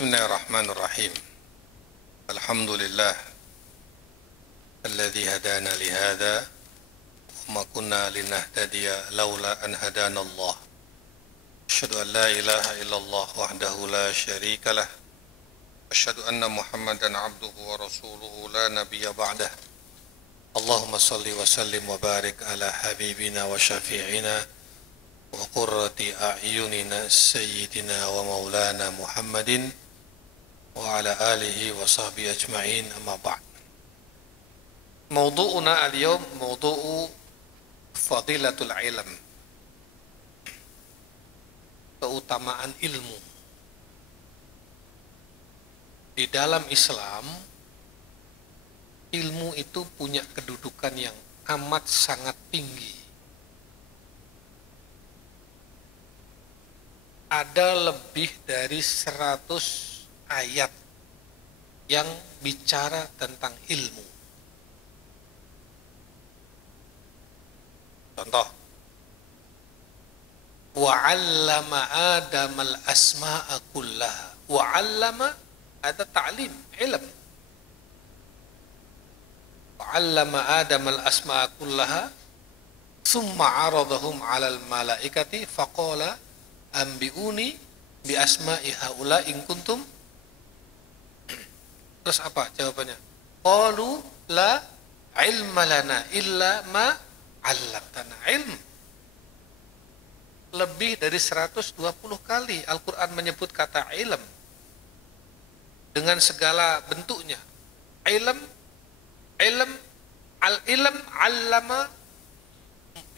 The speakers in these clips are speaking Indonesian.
Bismillahirrahmanirrahim. Alhamdulillah alladzi hadana li hadza wa ma kunna linahtadiya laula an hadana Allah. Asyhadu an la ilaha illallah wahdahu la syarika lah. Asyhadu anna Muhammadan abduhu wa rasuluhu la nabiyya ba'dah. Allahumma salli wa sallim wa barik ala habibina wa syafi'ina wa qurrati a'yunina sayyidina wa maulana Muhammadin wa ala alihi wa sahbihi ajma'in, amma ba'd. Mawdu'una al-yawm mawdu'u fadilatul ilm, keutamaan ilmu. Di dalam Islam, ilmu itu punya kedudukan yang amat sangat tinggi. Ada lebih dari 100 ayat yang bicara tentang ilmu. Contoh, wa 'allama Adamal asma'a kullaha. Wa 'allama ada ta'lim, ilm. Wa 'allama Adamal asma'a kullaha thumma 'aradahum 'alal malaikati faqala ambi'uni bi asma'i haula in kuntum. Terus apa jawabannya? Qalu la ilma lana illa ma 'allamtana. Ilm. Lebih dari 120 kali Al-Quran menyebut kata ilm dengan segala bentuknya. Ilm, al-ilm, 'allama,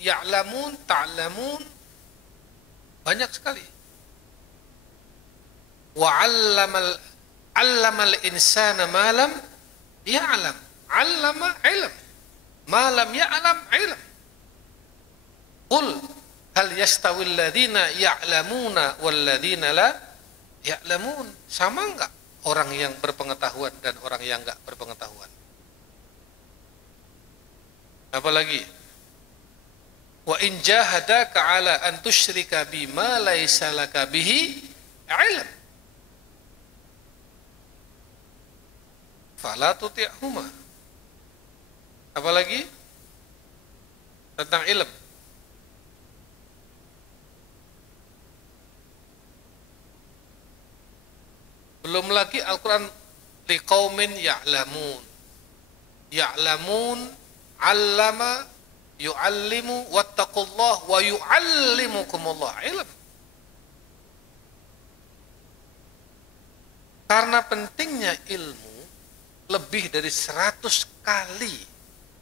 ya'lamun, ta'lamun, banyak sekali. Wa 'allamal insana ma lam ya'lam. 'Allama ilm, ma lam ya'lam ilm. Qul hal yastawil ladzina ya'lamuna wal ladzina la ya'lamun. Sama enggak orang yang berpengetahuan dan orang yang enggak berpengetahuan? Apalagi? Wa in jahadaka 'ala an tusyrika bima laysa laka bihi 'ilm fala tuti'huma. Apalagi tentang ilm? Belum lagi Al-Quran liqaumin ya'lamun. Ya'lamun, 'allama, yu'allimu, wattaqullah wa yu'allimukumullah. Ilm. Karena pentingnya ilmu, lebih dari 100 kali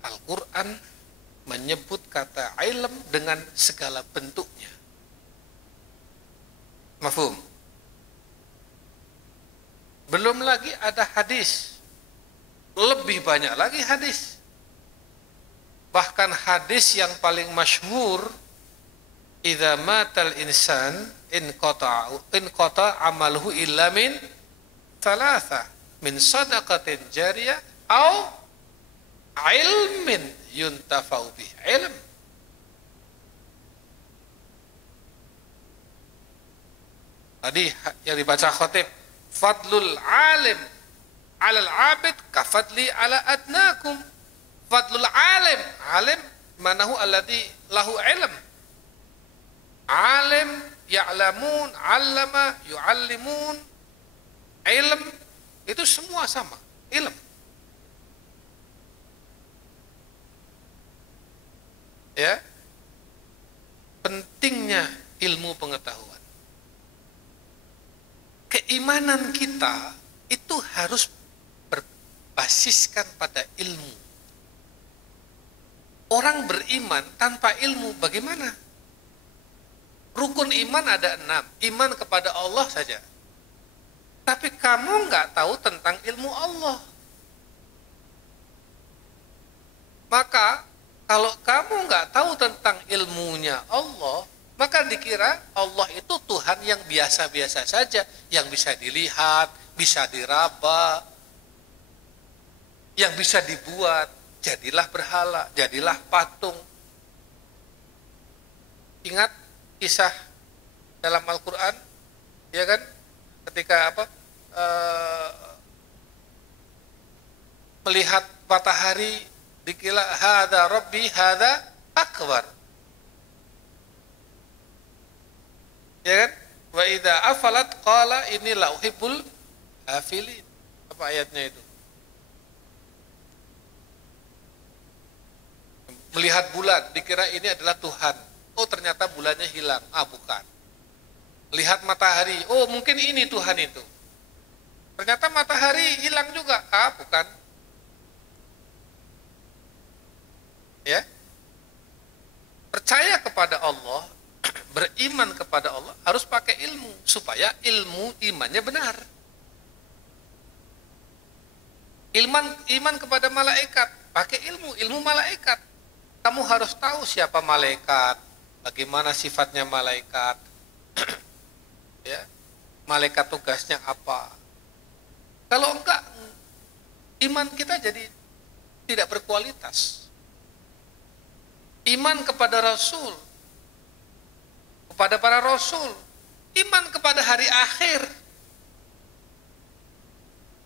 Al-Quran menyebut kata ilm dengan segala bentuknya. Mafhum? Belum lagi ada hadis. Lebih banyak lagi hadis. Bahkan hadis yang paling masyhur, idza matal insan in qata amaluhu illa min thalatha, min sadaqatin jariyah au ilmin yuntafa'u bih. Ilm. Tadi yang dibaca khatib, fadlul alim alal abid kafadli ala adnakum. Fadlul alim, alim manahu alladhi lahu ilm. Alim, ya'lamun, 'allama, yu'allimun. Ilm itu semua sama, ilm. Ya. Pentingnya ilmu pengetahuan. Keimanan kita itu harus berbasiskan pada ilmu. Orang beriman tanpa ilmu bagaimana? Rukun iman ada 6. Iman kepada Allah saja. Tapi kamu nggak tahu tentang ilmu Allah. Maka kalau kamu nggak tahu tentang ilmunya Allah, maka dikira Allah itu Tuhan yang biasa-biasa saja, yang bisa dilihat, bisa diraba, yang bisa dibuat. Jadilah berhala, jadilah patung. Ingat kisah dalam Al-Quran, ya kan? Ketika apa? eh, melihat matahari dikira hada Rabbi hada akbar, ya kan? Wa idza afalat qala inni la uhibbul afilin. Apa ayatnya itu? Melihat bulan dikira ini adalah Tuhan. Oh, ternyata bulannya hilang. Ah, bukan. Lihat matahari, oh mungkin ini Tuhan itu. Ternyata matahari hilang juga. Ah, bukan. Ya. Percaya kepada Allah, beriman kepada Allah harus pakai ilmu supaya ilmu imannya benar. Iman kepada malaikat, pakai ilmu malaikat. Kamu harus tahu siapa malaikat, bagaimana sifatnya malaikat. Ya. Malaikat tugasnya apa? Kalau enggak, iman kita jadi tidak berkualitas. Iman kepada Rasul, kepada para Rasul, iman kepada hari akhir.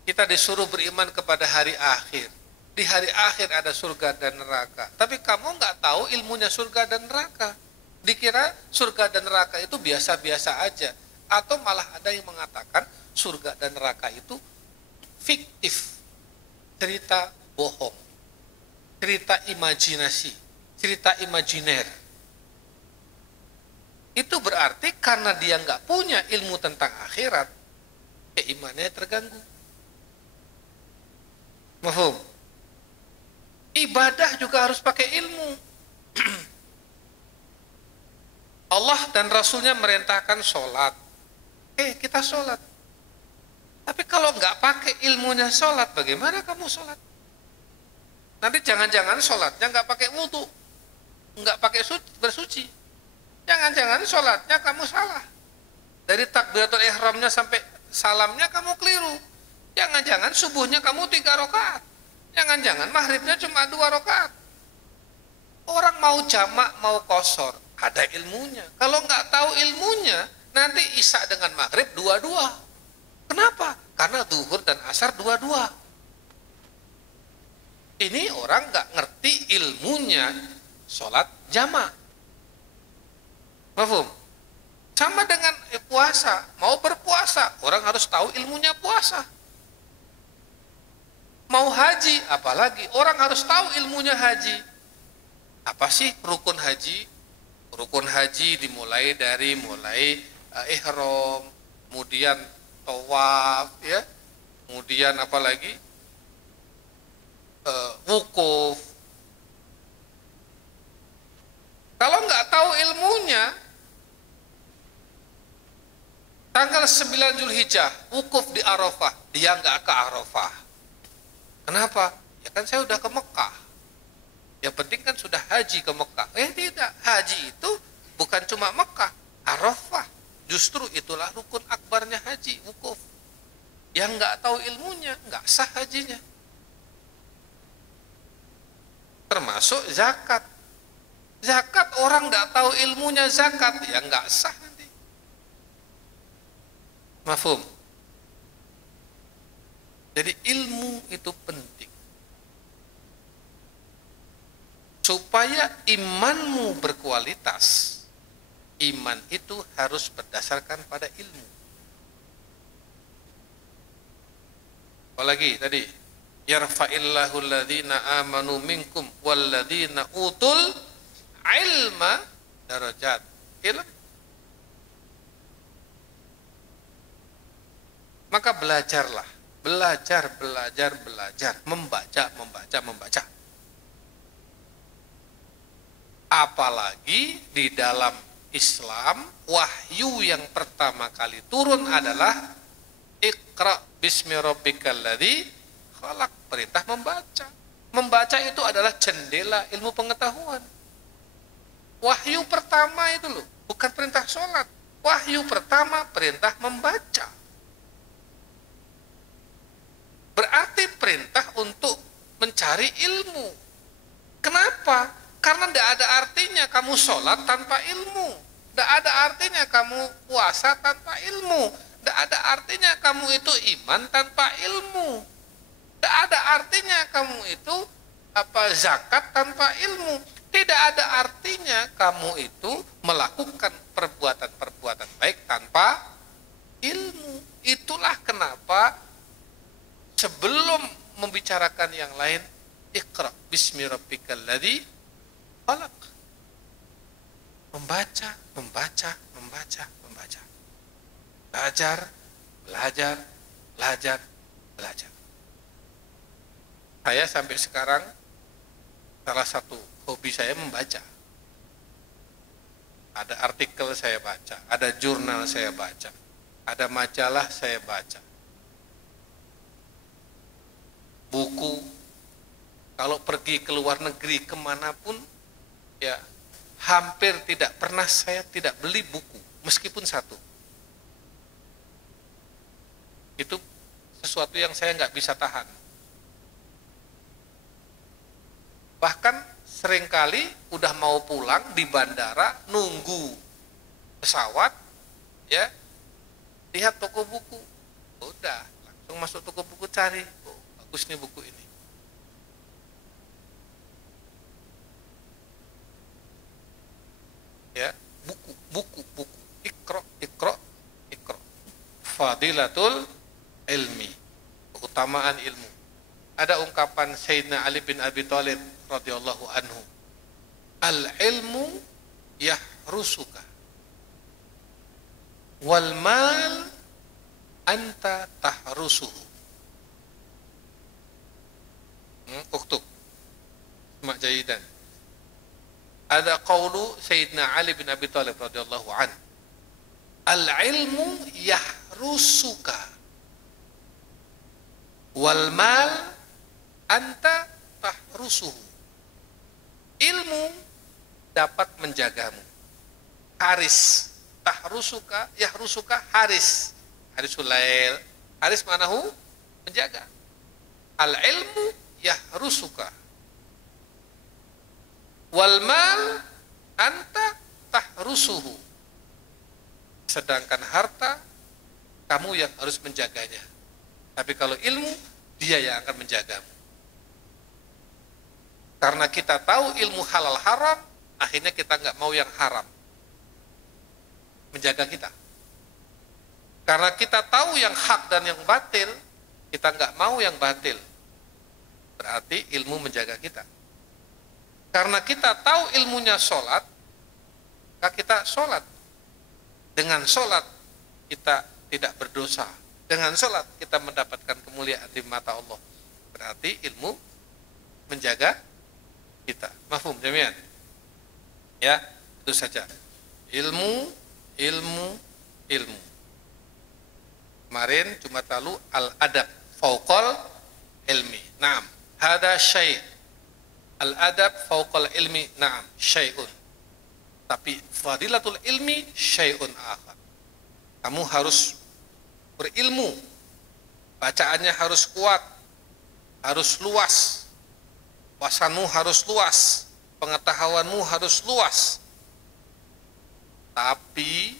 Kita disuruh beriman kepada hari akhir. Di hari akhir ada surga dan neraka. Tapi kamu nggak tahu ilmunya surga dan neraka. Dikira surga dan neraka itu biasa-biasa aja. Atau malah ada yang mengatakan surga dan neraka itu fiktif. Cerita bohong. Cerita imajinasi. Cerita imajiner. Itu berarti karena dia nggak punya ilmu tentang akhirat, keimanannya terganggu. Mahfum? Ibadah juga harus pakai ilmu. Allah dan Rasulnya merintahkan sholat. Kita sholat. Tapi kalau nggak pakai ilmunya sholat, bagaimana kamu sholat? Nanti jangan-jangan sholatnya nggak pakai wudu, nggak pakai bersuci. Jangan-jangan sholatnya kamu salah. Dari takbiratul ihramnya sampai salamnya kamu keliru. Jangan-jangan subuhnya kamu 3 rakaat. Jangan-jangan maghribnya cuma 2 rakaat. Orang mau jamak, mau qashar, ada ilmunya. Kalau nggak tahu ilmunya, nanti isya dengan maghrib 2-2. Kenapa? Karena zuhur dan asar 2-2. Ini orang nggak ngerti ilmunya sholat jamak. Mafhum? Sama dengan puasa, mau berpuasa, orang harus tahu ilmunya puasa. Mau haji, apalagi orang harus tahu ilmunya haji. Apa sih rukun haji? Rukun haji dimulai dari ihram, kemudian tawaf, ya, kemudian apalagi wukuf. Kalau nggak tahu ilmunya, tanggal 9 Zulhijjah wukuf di Arafah, dia nggak ke Arafah. Kenapa? Ya kan saya udah ke Mekah. Yang penting kan sudah haji ke Mekah. Tidak, haji itu bukan cuma Mekah, Arafah. Justru itulah rukun akbarnya haji, wukuf. Yang nggak tahu ilmunya, nggak sah hajinya. Termasuk zakat. Zakat orang nggak tahu ilmunya zakat, ya nggak sah nanti. Mafhum? Jadi ilmu itu penting. Supaya imanmu berkualitas, iman itu harus berdasarkan pada ilmu. Apalagi tadi, yarfa'illahu alladhina amanu minkum walladhina utul ilma darajat. Ilmu. Maka belajarlah. Belajar, membaca. Apalagi di dalam Islam, wahyu yang pertama kali turun adalah Iqra bismi rabbikal ladzi khalaq, perintah membaca. Membaca itu adalah jendela ilmu pengetahuan. Wahyu pertama itu loh, bukan perintah sholat. Wahyu pertama perintah membaca. Berarti perintah untuk mencari ilmu. Kenapa? Karena tidak ada artinya kamu sholat tanpa ilmu. Tidak ada artinya kamu puasa tanpa ilmu. Tidak ada artinya kamu itu iman tanpa ilmu. Tidak ada artinya kamu itu zakat tanpa ilmu. Tidak ada artinya kamu itu melakukan perbuatan-perbuatan baik tanpa ilmu. Itulah kenapa sebelum membicarakan yang lain, Iqra bismi rabbikal ladzi khalaq. Membaca. Belajar. Saya sampai sekarang salah satu hobi saya membaca. Ada artikel saya baca, ada jurnal saya baca, ada majalah saya baca. Buku, kalau pergi ke luar negeri kemanapun, ya hampir tidak pernah saya tidak beli buku, meskipun satu. Itu sesuatu yang saya nggak bisa tahan. Bahkan seringkali udah mau pulang di bandara, nunggu pesawat, ya lihat toko buku, udah langsung masuk toko buku cari, oh, bagus nih buku ini. Ya, buku. Iqra. Fadilatul ilmi, keutamaan ilmu. Ada ungkapan Sayyidina Ali bin Abi Thalib radhiyallahu anhu, al-ilmu yahrusuka wal mal anta tahrusuhu. Uktub mak jayidan. Ada qaulu Sayyidina Ali bin Abi Thalib radhiyallahu anhu, al-ilmu yahrusuka wal mal anta tahrusuhu. Ilmu dapat menjagamu. Haris, tahrusuka, yahrusuka, haris. Harisul lail. Haris manahu menjaga. Al ilmu yahrusuka. Wal mal anta tahrusuhu. Sedangkan harta kamu yang harus menjaganya. Tapi kalau ilmu, dia yang akan menjagamu. Karena kita tahu ilmu halal haram, akhirnya kita nggak mau yang haram menjaga kita. Karena kita tahu yang hak dan yang batil, kita nggak mau yang batil. Berarti ilmu menjaga kita. Karena kita tahu ilmunya sholat, maka kita sholat. Dengan sholat kita tidak berdosa. Dengan sholat kita mendapatkan kemuliaan di mata Allah. Berarti ilmu menjaga kita. Mafhum jami'an? Ya, itu saja. Ilmu. Kemarin Jumat lalu al-adab fauqal ilmi. Naam, hada syai'. Al-adab fauqal ilmi, naam, syai'un. Tapi fadilatul ilmi syai'un akhar. Kamu harus berilmu. Bacaannya harus kuat, harus luas. Wawasanmu harus luas, pengetahuanmu harus luas. Tapi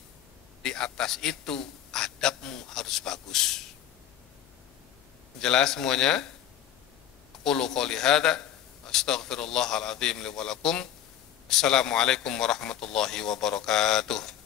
di atas itu adabmu harus bagus. Jelas semuanya? Qulu qouli hadza astaghfirullahal azim li wa lakum. Assalamualaikum warahmatullahi wabarakatuh.